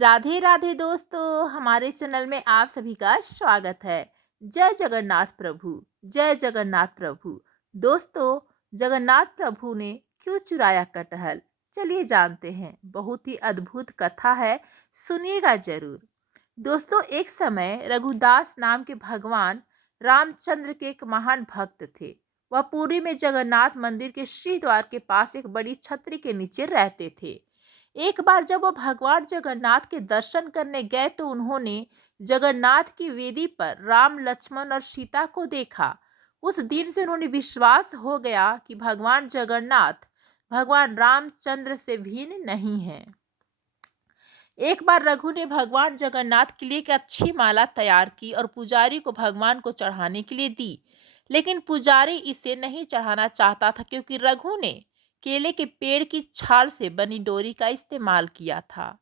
राधे राधे दोस्तों, हमारे चैनल में आप सभी का स्वागत है। जय जगन्नाथ प्रभु। जय जगन्नाथ प्रभु। दोस्तों, जगन्नाथ प्रभु ने क्यों चुराया कटहल? चलिए जानते हैं। बहुत ही अद्भुत कथा है, सुनिएगा जरूर। दोस्तों, एक समय रघुदास नाम के भगवान रामचंद्र के एक महान भक्त थे। वह पुरी में जगन्नाथ मंदिर के श्री द्वार के पास एक बड़ी छतरी के नीचे रहते थे। एक बार जब वह भगवान जगन्नाथ के दर्शन करने गए तो उन्होंने जगन्नाथ की वेदी पर राम, लक्ष्मण और सीता को देखा। उस दिन से उन्होंने विश्वास हो गया कि भगवान जगन्नाथ भगवान रामचंद्र से भिन्न नहीं है। एक बार रघु ने भगवान जगन्नाथ के लिए एक अच्छी माला तैयार की और पुजारी को भगवान को चढ़ाने के लिए दी। लेकिन पुजारी इसे नहीं चढ़ाना चाहता था क्योंकि रघु ने केले के पेड़ की छाल से बनी डोरी का इस्तेमाल किया था।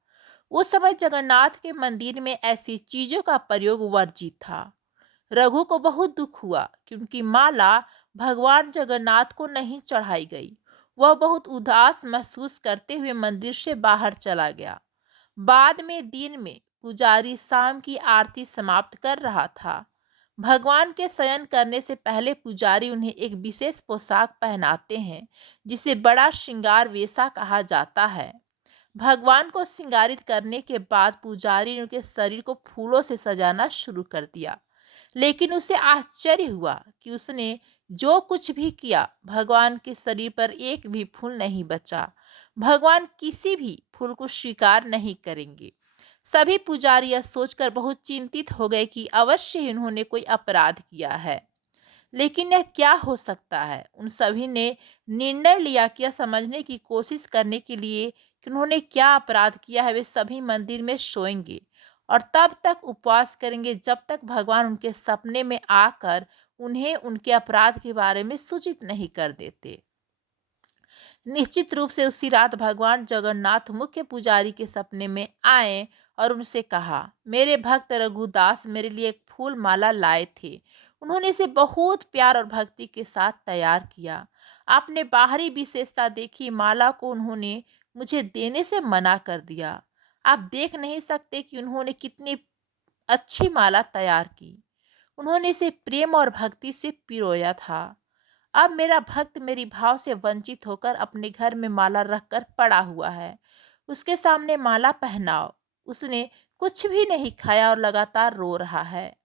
उस समय जगन्नाथ के मंदिर में ऐसी चीजों का प्रयोग वर्जित था। रघु को बहुत दुख हुआ क्योंकि माला भगवान जगन्नाथ को नहीं चढ़ाई गई। वह बहुत उदास महसूस करते हुए मंदिर से बाहर चला गया। बाद में दिन में पुजारी शाम की आरती समाप्त कर रहा था। भगवान के शयन करने से पहले पुजारी उन्हें एक विशेष पोशाक पहनाते हैं जिसे बड़ा श्रृंगार वेशा कहा जाता है। भगवान को श्रृंगारित करने के बाद पुजारी ने उनके शरीर को फूलों से सजाना शुरू कर दिया। लेकिन उसे आश्चर्य हुआ कि उसने जो कुछ भी किया भगवान के शरीर पर एक भी फूल नहीं बचा। भगवान किसी भी फूल को स्वीकार नहीं करेंगे। सभी पुजारी यह सोचकर बहुत चिंतित हो गए कि अवश्य ही उन्होंने कोई अपराध किया है। लेकिन यह क्या हो सकता है? उन सभी ने निर्णय लिया कि यह समझने की कोशिश करने के लिए कि उन्होंने क्या अपराध किया है, वे सभी मंदिर में सोएंगे और तब तक उपवास करेंगे जब तक भगवान उनके सपने में आकर उन्हें उनके अपराध के बारे में सूचित नहीं कर देते। निश्चित रूप से उसी रात भगवान जगन्नाथ मुख्य पुजारी के सपने में आए और उनसे कहा, मेरे भक्त रघुदास मेरे लिए एक फूल माला लाए थे। उन्होंने इसे बहुत प्यार और भक्ति के साथ तैयार किया। आपने बाहरी विशेषता देखी, माला को उन्होंने मुझे देने से मना कर दिया। आप देख नहीं सकते कि उन्होंने कितनी अच्छी माला तैयार की। उन्होंने इसे प्रेम और भक्ति से पिरोया था। अब मेरा भक्त मेरी भाव से वंचित होकर अपने घर में माला रखकर पड़ा हुआ है। उसके सामने माला पहनाओ। उसने कुछ भी नहीं खाया और लगातार रो रहा है।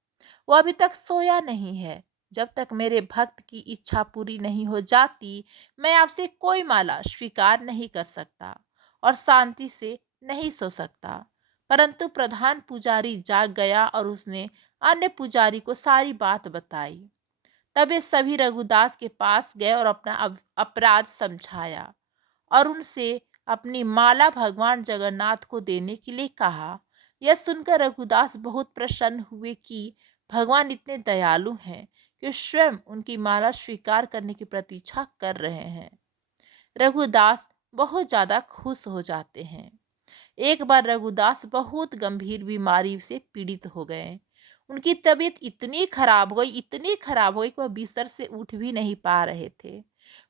वो अभी तक सोया नहीं है। जब तक मेरे भक्त की इच्छा पूरी नहीं हो जाती, मैं आपसे कोई माला स्वीकार नहीं कर सकता और शांति से नहीं सो सकता। परंतु प्रधान पुजारी जाग गया और उसने अन्य पुजारी को सारी बात बताई। तब ये सभी रघुदास के पास गए और अपना अपराध समझाया और उनसे अपनी माला भगवान जगन्नाथ को देने के लिए कहा। यह सुनकर रघुदास बहुत प्रसन्न हुए कि भगवान इतने दयालु हैं कि स्वयं उनकी माला स्वीकार करने की प्रतीक्षा कर रहे हैं। रघुदास बहुत ज्यादा खुश हो जाते हैं। एक बार रघुदास बहुत गंभीर बीमारी से पीड़ित हो गए। उनकी तबीयत इतनी खराब हो गई कि वह बिस्तर से उठ भी नहीं पा रहे थे।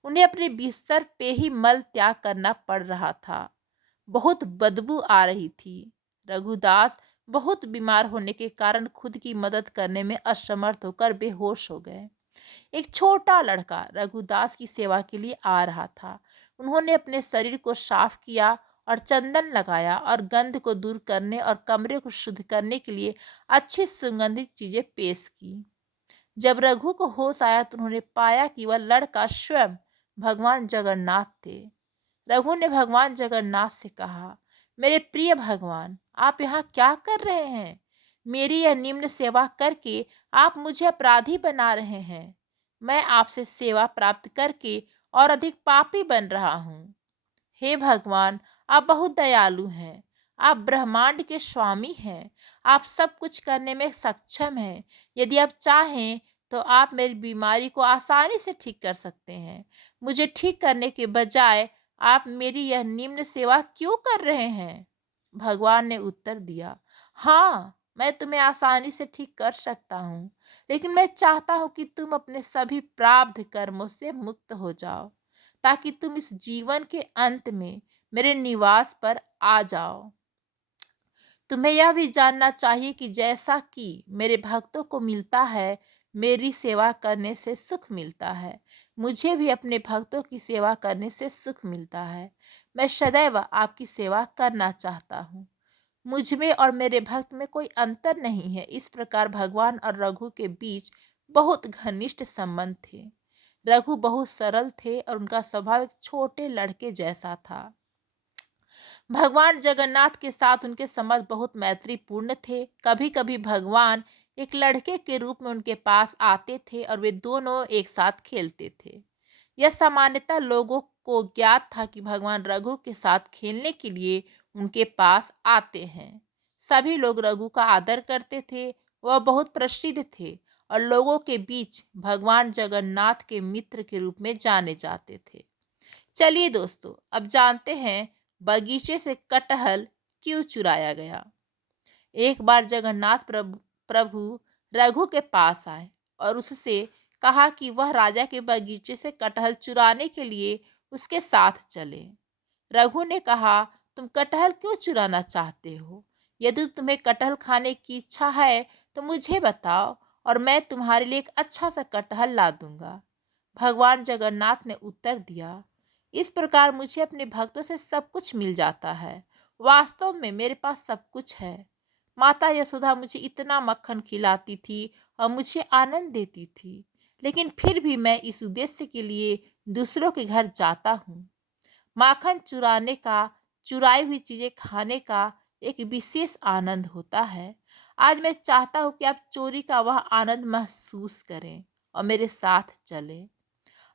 उन्हें अपने बिस्तर पे ही मल त्याग करना पड़ रहा था। बहुत बदबू आ रही थी। रघुदास बहुत बीमार होने के कारण खुद की मदद करने में असमर्थ होकर बेहोश हो गए। एक छोटा लड़का रघुदास की सेवा के लिए आ रहा था। उन्होंने अपने शरीर को साफ किया और चंदन लगाया और गंध को दूर करने और कमरे को शुद्ध करने के लिए अच्छी सुगंधित चीजें पेश की। जब रघु को होश आया तो उन्होंने पाया कि वह लड़का स्वयं भगवान जगन्नाथ थे। रघु ने भगवान जगन्नाथ से कहा, मेरे प्रिय भगवान, आप यहाँ क्या कर रहे हैं? मेरी यह निम्न सेवा करके आप मुझे अपराधी बना रहे हैं। मैं आपसे सेवा प्राप्त करके और अधिक पापी बन रहा हूँ। हे भगवान, आप बहुत दयालु हैं। आप ब्रह्मांड के स्वामी हैं। आप सब कुछ करने में सक्षम हैं। यदि आप चाहें तो आप मेरी बीमारी को आसानी से ठीक कर सकते हैं। मुझे ठीक करने के बजाय आप मेरी यह निम्न सेवा क्यों कर रहे हैं? भगवान ने उत्तर दिया, हाँ, मैं तुम्हें आसानी से ठीक कर सकता हूँ, लेकिन मैं चाहता हूँ कि तुम अपने सभी प्रारब्ध कर्मों से मुक्त हो जाओ ताकि तुम इस जीवन के अंत में मेरे निवास पर आ जाओ। तुम्हें यह भी जानना चाहिए कि जैसा कि मेरे भक्तों को मिलता है, मेरी सेवा करने से सुख मिलता है, मुझे भी अपने भक्तों की सेवा करने से सुख मिलता है। मैं सदैव आपकी सेवा करना चाहता हूँ। मुझ में और मेरे भक्त में कोई अंतर नहीं है। इस प्रकार भगवान और रघु के बीच बहुत घनिष्ठ संबंध थे। रघु बहुत सरल थे और उनका स्वभाव एक छोटे लड़के जैसा था। भगवान जगन्नाथ के साथ उनके संबंध बहुत मैत्रीपूर्ण थे। कभी कभी भगवान एक लड़के के रूप में उनके पास आते थे और वे दोनों एक साथ खेलते थे। यह सामान्यतः लोगों को ज्ञात था कि भगवान रघु के साथ खेलने के लिए उनके पास आते हैं। सभी लोग रघु का आदर करते थे। वह बहुत प्रसिद्ध थे और लोगों के बीच भगवान जगन्नाथ के मित्र के रूप में जाने जाते थे। चलिए दोस्तों, अब जानते हैं बगीचे से कटहल क्यों चुराया गया। एक बार जगन्नाथ प्रभु प्रभु रघु के पास आए और उससे कहा कि वह राजा के बगीचे से कटहल चुराने के लिए उसके साथ चले। रघु ने कहा, तुम कटहल क्यों चुराना चाहते हो? यदि तुम्हें कटहल खाने की इच्छा है तो मुझे बताओ और मैं तुम्हारे लिए एक अच्छा सा कटहल ला दूंगा। भगवान जगन्नाथ ने उत्तर दिया, इस प्रकार मुझे अपने भक्तों से सब कुछ मिल जाता है। वास्तव में मेरे पास सब कुछ है। माता यशोदा मुझे इतना मक्खन खिलाती थी और मुझे आनंद देती थी, लेकिन फिर भी मैं इस उद्देश्य के लिए दूसरों के घर जाता हूँ। माखन चुराने का, चुराई हुई चीजें खाने का एक विशेष आनंद होता है। आज मैं चाहता हूँ कि आप चोरी का वह आनंद महसूस करें और मेरे साथ चलें।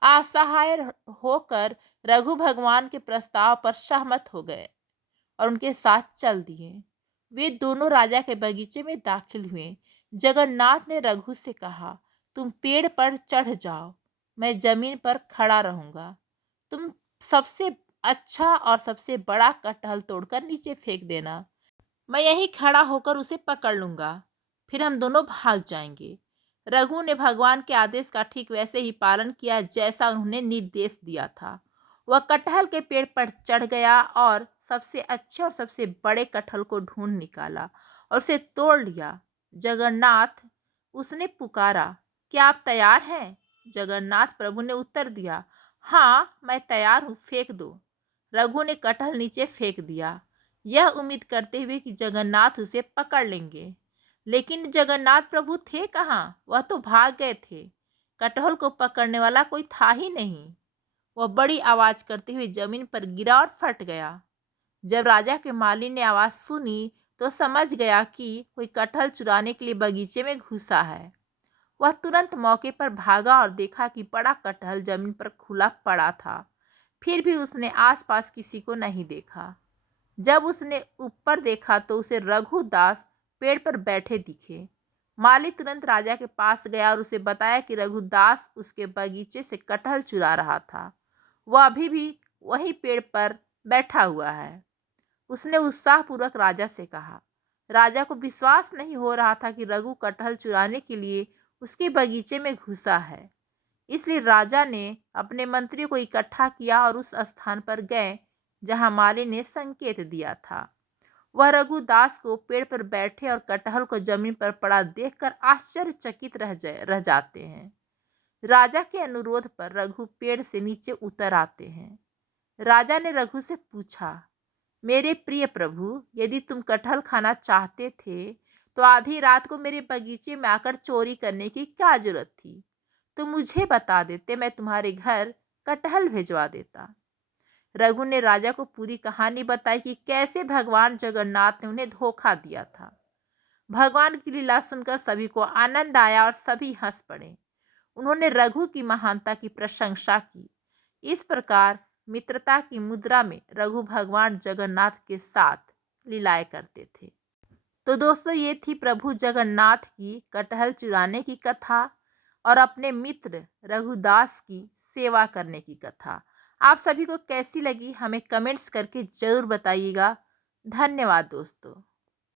असहाय होकर रघु भगवान के प्रस्ताव पर सहमत हो गए और उनके साथ चल दिए। वे दोनों राजा के बगीचे में दाखिल हुए। जगन्नाथ ने रघु से कहा, तुम पेड़ पर चढ़ जाओ, मैं जमीन पर खड़ा रहूंगा। तुम सबसे अच्छा और सबसे बड़ा कटहल तोड़कर नीचे फेंक देना। मैं यहीं खड़ा होकर उसे पकड़ लूंगा। फिर हम दोनों भाग जाएंगे। रघु ने भगवान के आदेश का ठीक वैसे ही पालन किया जैसा उन्होंने निर्देश दिया था। वह कटहल के पेड़ पर चढ़ गया और सबसे अच्छे और सबसे बड़े कटहल को ढूंढ निकाला और उसे तोड़ लिया। जगन्नाथ, उसने पुकारा, क्या आप तैयार हैं? जगन्नाथ प्रभु ने उत्तर दिया, हाँ मैं तैयार हूँ, फेंक दो। रघु ने कटहल नीचे फेंक दिया, यह उम्मीद करते हुए कि जगन्नाथ उसे पकड़ लेंगे। लेकिन जगन्नाथ प्रभु थे कहाँ? वह तो भाग गए थे। कटहल को पकड़ने वाला कोई था ही नहीं। वह बड़ी आवाज करते हुए जमीन पर गिरा और फट गया। जब राजा के माली ने आवाज सुनी तो समझ गया कि कोई कटहल चुराने के लिए बगीचे में घुसा है। वह तुरंत मौके पर भागा और देखा कि बड़ा कटहल जमीन पर खुला पड़ा था। फिर भी उसने आसपास किसी को नहीं देखा। जब उसने ऊपर देखा तो उसे रघुदास पेड़ पर बैठे दिखे। माली तुरंत राजा के पास गया और उसे बताया कि रघुदास उसके बगीचे से कटहल चुरा रहा था। वह अभी भी वही पेड़ पर बैठा हुआ है। उसने उत्साहपूर्वक राजा से कहा। राजा को विश्वास नहीं हो रहा था कि रघु कटहल चुराने के लिए उसके बगीचे में घुसा है। इसलिए राजा ने अपने मंत्रियों को इकट्ठा किया और उस स्थान पर गए जहां माली ने संकेत दिया था। वह रघुदास को पेड़ पर बैठे और कटहल को जमीन पर पड़ा देखकर आश्चर्यचकित रह जाते हैं। राजा के अनुरोध पर रघु पेड़ से नीचे उतर आते हैं। राजा ने रघु से पूछा, मेरे प्रिय प्रभु, यदि तुम कटहल खाना चाहते थे तो आधी रात को मेरे बगीचे में आकर चोरी करने की क्या जरूरत थी? तो मुझे बता देते, मैं तुम्हारे घर कटहल भिजवा देता। रघु ने राजा को पूरी कहानी बताई कि कैसे भगवान जगन्नाथ ने उन्हें धोखा दिया था। भगवान की लीला सुनकर सभी को आनंद आया और सभी हंस पड़े। उन्होंने रघु की महानता की प्रशंसा की। इस प्रकार मित्रता की मुद्रा में रघु भगवान जगन्नाथ के साथ लीलाएं करते थे। तो दोस्तों, ये थी प्रभु जगन्नाथ की कटहल चुराने की कथा और अपने मित्र रघुदास की सेवा करने की कथा। आप सभी को कैसी लगी हमें कमेंट्स करके जरूर बताइएगा। धन्यवाद दोस्तों।